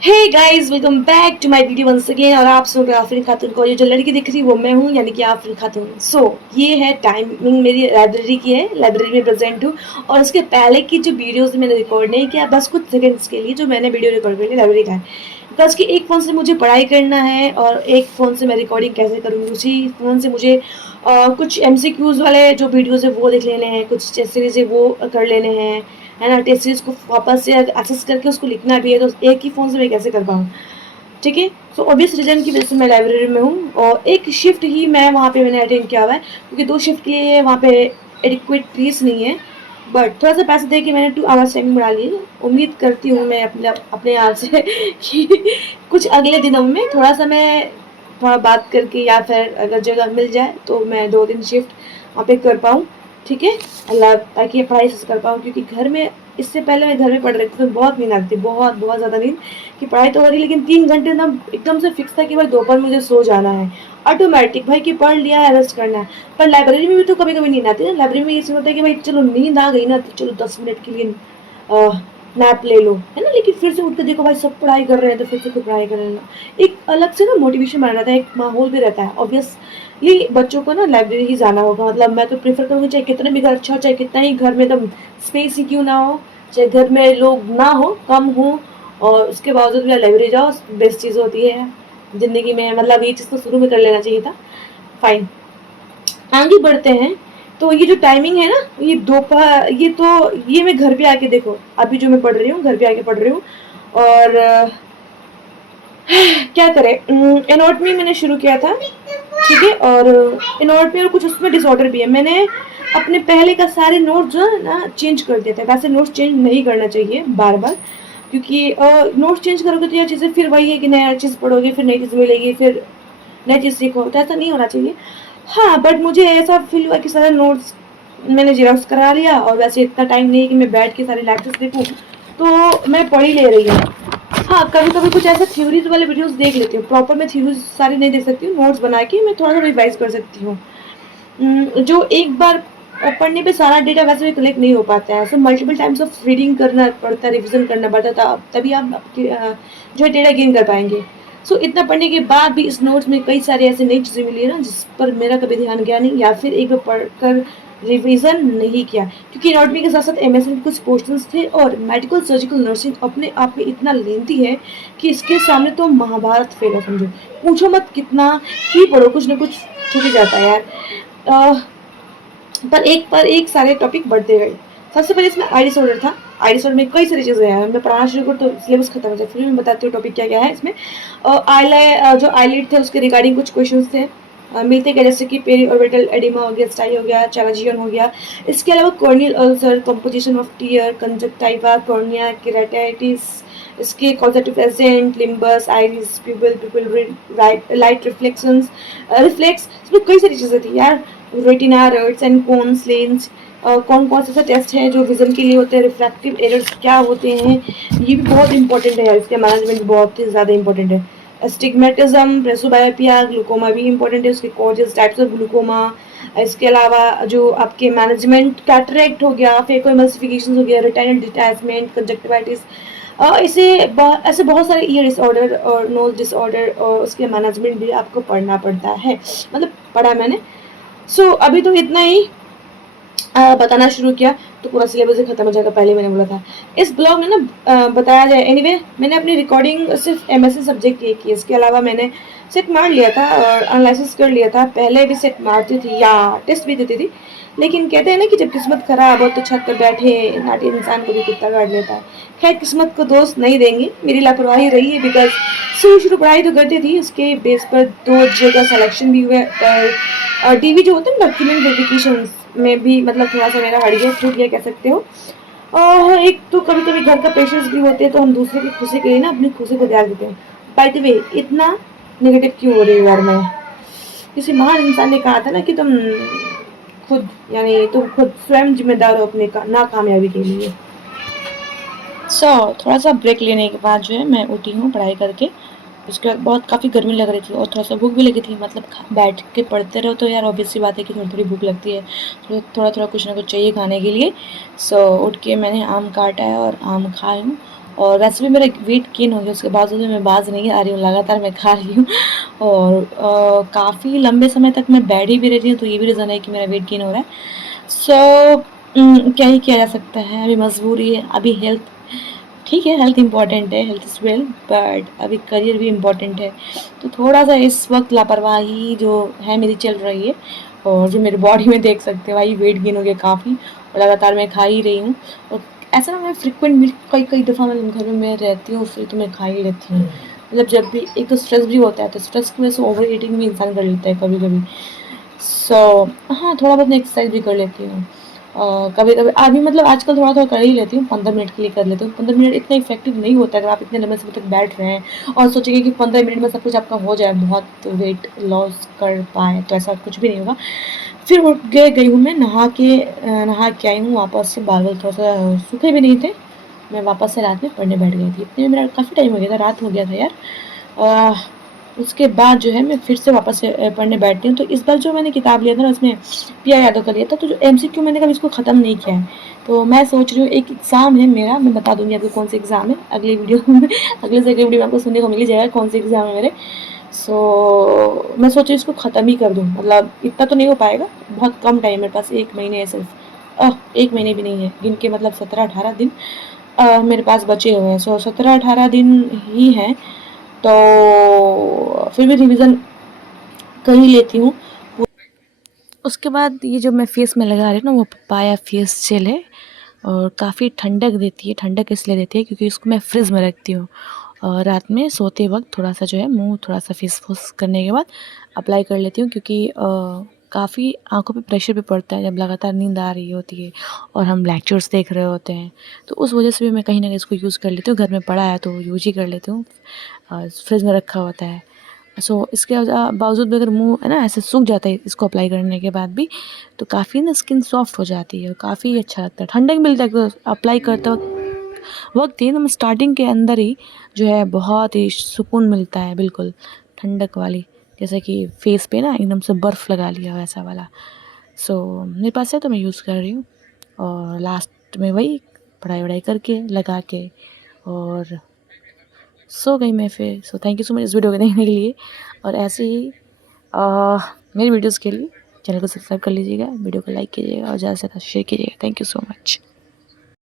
Hey guys, welcome back to my video once again. और आप सुन रहे हैं आफरीन खातून को। ये जो लड़की दिख रही है वो मैं हूँ, यानी कि आफरीन खातून। ये है टाइमिंग, मेरी लाइब्रेरी की है, लाइब्रेरी में प्रेजेंट हूँ। और उसके पहले की जो वीडियोस मैंने रिकॉर्ड नहीं किया, बस कुछ सेकंड्स के लिए जो मैंने वीडियो रिकॉर्ड कर लिया लाइब्रेरी का है। बिकॉज कि एक फ़ोन से मुझे पढ़ाई करना है और एक फ़ोन से मैं रिकॉर्डिंग कैसे करूँगी, उसी फ़ोन से मुझे कुछ एमसीक्यूज़ वाले जो वीडियोज़ है वो देख लेने हैं, कुछ टेस्ट सीरीज़ है वो कर लेने हैं, है ना। टेस्ट सीरीज़ को वापस से एक्सेस करके उसको लिखना भी है, तो एक ही फ़ोन से मैं कैसे कर पाऊँ, ठीक है। सो ऑब्वियस रीज़न की वजह से मैं लाइब्रेरी में हूँ, और एक शिफ्ट ही मैं वहाँ पे मैंने अटेंड किया हुआ है, क्योंकि 2 शिफ्ट के लिए वहाँ पे एडिक्वेट फीस नहीं है। बट थोड़ा सा पैसे दे के मैंने 2 आवर्स टाइमिंग बढ़ा ली है। उम्मीद करती हूँ मैं अपने अपने यहाँ से कि कुछ अगले दिनों में थोड़ा सा मैं थोड़ा बात करके, या फिर अगर जगह मिल जाए तो मैं 2 दिन शिफ्ट वहाँ पे कर पाऊँ, ठीक है। अल्लाह, ताकि पढ़ाई से कर पाऊँ, क्योंकि घर में इससे पहले मैं घर में पढ़ रही थी तो बहुत नींद आती थी, बहुत बहुत ज़्यादा नींद, कि पढ़ाई तो हो रही, लेकिन 3 घंटे ना एकदम से फिक्स था कि भाई दोपहर मुझे सो जाना है। ऑटोमेटिक भाई कि पढ़ लिया है, रेस्ट करना है। पर लाइब्रेरी में भी तो कभी कभी नींद आती है ना। लाइब्रेरी में ये चीज़ होता है कि भाई चलो नींद आ गई ना, तो चलो 10 मिनट के लिए नैप ले लो, है ना। लेकिन फिर से उठ के देखो भाई सब पढ़ाई कर रहे हैं, तो फिर से कोई पढ़ाई कर रहे हैं। एक अलग से ना मोटिवेशन बना रहता है, एक माहौल भी रहता है। ऑब्वियसली बच्चों को ना लाइब्रेरी ही जाना होगा। मतलब मैं तो प्रेफर करूँगी, चाहे कितना भी घर अच्छा हो, चाहे कितना ही घर में एकदम स्पेस ही क्यों ना हो, चाहे घर में लोग ना हो, कम हो, और उसके बावजूद भी लाइब्रेरी जाओ, बेस्ट चीज़ होती है ज़िंदगी में। मतलब ये चीज़ तो शुरू में कर लेना चाहिए था। फाइन, आगे बढ़ते हैं। तो ये जो टाइमिंग है ना, ये दोपहर, ये मैं घर पे आके देखो, अभी जो मैं पढ़ रही हूँ घर पे आके पढ़ रही हूँ। और क्या करें, एनॉटमी मैंने शुरू किया था, ठीक है। और एनॉटमी और कुछ उसमें डिसऑर्डर भी है। मैंने अपने पहले का सारे नोट्स जो है ना चेंज कर दिए थे। वैसे नोट्स चेंज नहीं करना चाहिए बार बार, क्योंकि नोट्स चेंज करोगे तो यह चीज़ें फिर वही है कि नया चीज़ पढ़ोगे, फिर नई चीज़ मिलेगी, फिर नई चीज़ सीखो, तो ऐसा नहीं होना चाहिए। हाँ, बट मुझे ऐसा फील हुआ कि सारे नोट्स मैंने जेरॉक्स करा लिया, और वैसे इतना टाइम नहीं है कि मैं बैठ के सारे लेक्चर्स देखूँ, तो मैं पढ़ ही ले रही हूँ। हाँ, कभी कभी कुछ ऐसा थ्योरीज वाले वीडियोस देख लेती हूँ। प्रॉपर मैं थ्योरीज सारी नहीं देख सकती हूँ, नोट्स बना के मैं थोड़ा सा रिवाइज कर सकती हूँ। जो एक बार पढ़ने पे सारा डेटा वैसे भी कलेक्ट नहीं हो पाता है, so multiple times of reading करना पड़ता है, रिविजन करना पड़ता है, तभी आप जो है डेटा गेन कर पाएंगे। इतना पढ़ने के बाद भी इस नोट्स में कई सारे ऐसे नई चीज़ें मिली है ना, जिस पर मेरा कभी ध्यान गया नहीं, या फिर एक बार पढ़कर रिवीजन नहीं किया। क्योंकि एनाटॉमी के साथ साथ एमएसएन के कुछ क्वेश्चंस थे, और मेडिकल सर्जिकल नर्सिंग अपने आप में इतना लेंथी है कि इसके सामने तो महाभारत फेल है, समझो। पूछो मत, कितना ही पढ़ो कुछ ना कुछ छूट ही जाता है यार। पर एक सारे टॉपिक बढ़ते गए। सबसे पहले इसमें आई डिसऑर्डर था। आई डिसऑर्डर में कई सारी चीज़ें हैं, मैं पढ़ाना शुरू करूँ तो सिलेबस खत्म हो जाए। फिर मैं बताती हूँ टॉपिक क्या क्या है इसमें। जो आईलिड थे उसके रिगार्डिंग कुछ क्वेश्चन थे, मिलते गए, जैसे कि पेरी ऑर्बिटल एडिमा हो गया, स्टाई हो गया, चैलाजियन हो गया। इसके अलावा corneal ulcer, composition of tear, conjunctiva, cornea, keratitis, इसके concept present, limbus, iris, pupil, light reflections, reflex, इसमें कई सारी चीज़ें थी यार। Retina, rods and cones, lens, कौन कौन से टेस्ट हैं जो विजन के लिए होते हैं, रिफ्रैक्टिव एरर्स क्या होते हैं, ये भी बहुत इंपॉर्टेंट है। इसके मैनेजमेंट बहुत ही ज़्यादा इंपॉर्टेंट है। स्टिग्मेटिज्म, प्रेसोबायोपिया, ग्लूकोमा भी इंपॉर्टेंट है, उसके कॉजेज, टाइप्स ऑफ ग्लूकोमा। इसके अलावा जो आपके मैनेजमेंट, कैटरेक्ट हो गया, फेकोएमल्सिफिकेशन हो गया, रेटिनल डिटैचमेंट, कंजक्टिवाइटिस, ऐसे बहुत सारे ईयर डिसऑर्डर और नोज डिसऑर्डर, और उसके मैनेजमेंट भी आपको पढ़ना पड़ता है। मतलब पढ़ा मैंने। अभी तो इतना ही बताना शुरू किया तो पूरा सिलेबस ही खत्म हो जाएगा, पहले मैंने बोला था। इस ब्लॉग में ना बताया जाए, एनीवे मैंने अपनी रिकॉर्डिंग सिर्फ एमएससी सब्जेक्ट की है। इसके अलावा मैंने सेट मार लिया था और एनालिसिस कर लिया था। पहले भी सेट मारती थी या टेस्ट भी देती थी, लेकिन कहते हैं ना कि जब किस्मत खराब हो तो छत पर बैठे नाटी इंसान को भी कुत्ता काट लेता है। खैर, किस्मत को दोस्त नहीं देंगे, मेरी लापरवाही रही है। बिकॉज शुरू पढ़ाई तो करती थी, उसके बेस पर 2 जगह सिलेक्शन भी हुए, पर डीवी जो होता है ना, डॉक्यूमेंट वेरिफिकेशन में भी मतलब थोड़ा सा मेरा हट गया, छूट गया कह सकते हो। और एक तो कभी कभी घर का पेशेंस भी होते हैं, तो हम दूसरे की खुशी के लिए ना अपनी खुशी को त्याग देते हैं। बाय द वे, इतना नेगेटिव क्यों हो रही है यार मैं? किसी महान इंसान ने कहा था ना कि तुम खुद स्वयं जिम्मेदार हो अपने नाकामयाबी के लिए। थोड़ा सा ब्रेक लेने के बाद जो है मैं उठी हूँ पढ़ाई करके। उसके बाद बहुत काफ़ी गर्मी लग रही थी और थोड़ा सा भूख भी लगी थी। मतलब बैठ के पढ़ते रहो तो यार ऑब्वियस सी बात है कि थोड़ी थोड़ी भूख लगती है, तो थोड़ा थोड़ा कुछ ना कुछ चाहिए खाने के लिए। उठ के मैंने आम काटा है और आम खाई हूँ। और वैसे भी मेरा वेट गेन हो गया, उसके बावजूद भी मैं बाज़ नहीं आ रही हूँ, लगातार मैं खा रही हूँ और काफ़ी लंबे समय तक मैं बैठी भी रहती हूँ, तो ये भी रीज़न है कि मेरा वेट गेन हो रहा है। सो क्या ही किया जा सकता है, अभी मजबूरी है, अभी हेल्थ ठीक है, हेल्थ इम्पॉर्टेंट है, हेल्थ इज़ वेल, बट अभी करियर भी इम्पॉर्टेंट है। तो थोड़ा-सा इस वक़्त लापरवाही जो है मेरी चल रही है और जो मेरी बॉडी में देख सकते हो भाई वेट गेन हो गया काफ़ी और लगातार मैं खा ही रही हूँ और ऐसा ना मैं फ्रीक्वेंट कई दफ़ा मैं घर में मैं रहती हूँ फिर तो मैं खा ही लेती हूँ। मतलब जब भी एक तो स्ट्रेस भी होता है, तो स्ट्रेस की वजह से ओवर ईटिंग भी इंसान कर लेता है कभी-कभी। सो हाँ, थोड़ा बहुत मैं एक्सरसाइज भी कर लेती हूँ। कभी-कभी अभी मतलब आजकल थोड़ा-थोड़ा कर ही लेती हूँ, 15 मिनट के लिए कर लेती हूँ। 15 मिनट इतना इफ़ेक्टिव नहीं होता है अगर आप इतने लंबे समय तक बैठ रहे हैं और सोचेंगे कि 15 मिनट में सब कुछ आपका हो जाए, बहुत वेट लॉस कर पाएँ, तो ऐसा कुछ भी नहीं होगा। फिर उठ के गई हूँ मैं नहा के आई हूँ वापस से, बाल-वाल थोड़ा-सा सूखे भी नहीं थे। मैं वापस से रात में पढ़ने बैठ गई थी। इतने में मेरा काफ़ी टाइम हो गया था, रात हो गया था यार। अ, उसके बाद जो है मैं फिर से वापस से पढ़ने बैठती हूँ, तो इस बार जो मैंने किताब लिया था ना उसमें पीआई यादव का लिया था, तो जो एमसीक्यू मैंने कभी इसको ख़त्म नहीं किया है। तो मैं सोच रही हूँ एक एग्ज़ाम है मेरा, मैं बता दूँगी आपको कौन सा एग्ज़ाम है अगली वीडियो में अगले से अगली वीडियो में आपको सुनने को मिल ही जाएगा कौन से एग्ज़ाम है मेरे। सो मैं सोच रही हूँ इसको ख़त्म ही कर दूँ, मतलब इतना तो नहीं हो पाएगा, बहुत कम टाइम है मेरे पास, 1 महीने है सिर्फ। 1 महीने भी नहीं है, गिन के मतलब 17-18 दिन मेरे पास बचे हुए हैं। सो 17-18 दिन ही हैं, तो फिर भी रिवीजन कर ही लेती हूँ। उसके बाद ये जो मैं फेस में लगा रही हूँ ना वो पपाया फेस जेल है और काफ़ी ठंडक देती है। ठंडक इसलिए देती है क्योंकि इसको मैं फ्रिज में रखती हूँ और रात में सोते वक्त थोड़ा सा जो है मुंह थोड़ा सा फेस वॉश करने के बाद अप्लाई कर लेती हूँ, क्योंकि काफ़ी आंखों पे प्रेशर भी पड़ता है जब लगातार नींद आ रही होती है और हम लेक्चर्स देख रहे होते हैं, तो उस वजह से भी मैं कहीं ना कहीं इसको यूज़ कर लेती हूँ। घर में पड़ा है तो यूज ही कर लेती हूँ, फ्रिज में रखा होता है। इसके बावजूद भी अगर मुँह है ना ऐसे सूख जाता है इसको अप्लाई करने के बाद भी, तो काफ़ी ना स्किन सॉफ्ट हो जाती है और काफ़ी अच्छा लगता है, ठंडक मिलता है। तो अप्लाई करते वक्त ही एकदम स्टार्टिंग के अंदर ही जो है बहुत ही सुकून मिलता है, बिल्कुल ठंडक वाली, जैसे कि फेस पे ना एकदम से बर्फ़ लगा लिया वैसा वाला। मेरे पास है तो मैं यूज़ कर रही हूँ और लास्ट में वही पढ़ाई वढ़ाई करके लगा के और सो गई मैं फिर। थैंक यू सो मच इस वीडियो को देखने के लिए और ऐसे ही मेरी वीडियोज़ के लिए चैनल को सब्सक्राइब कर लीजिएगा, वीडियो को लाइक कीजिएगा और ज़्यादा से ज़्यादा शेयर कीजिएगा। Thank you so much.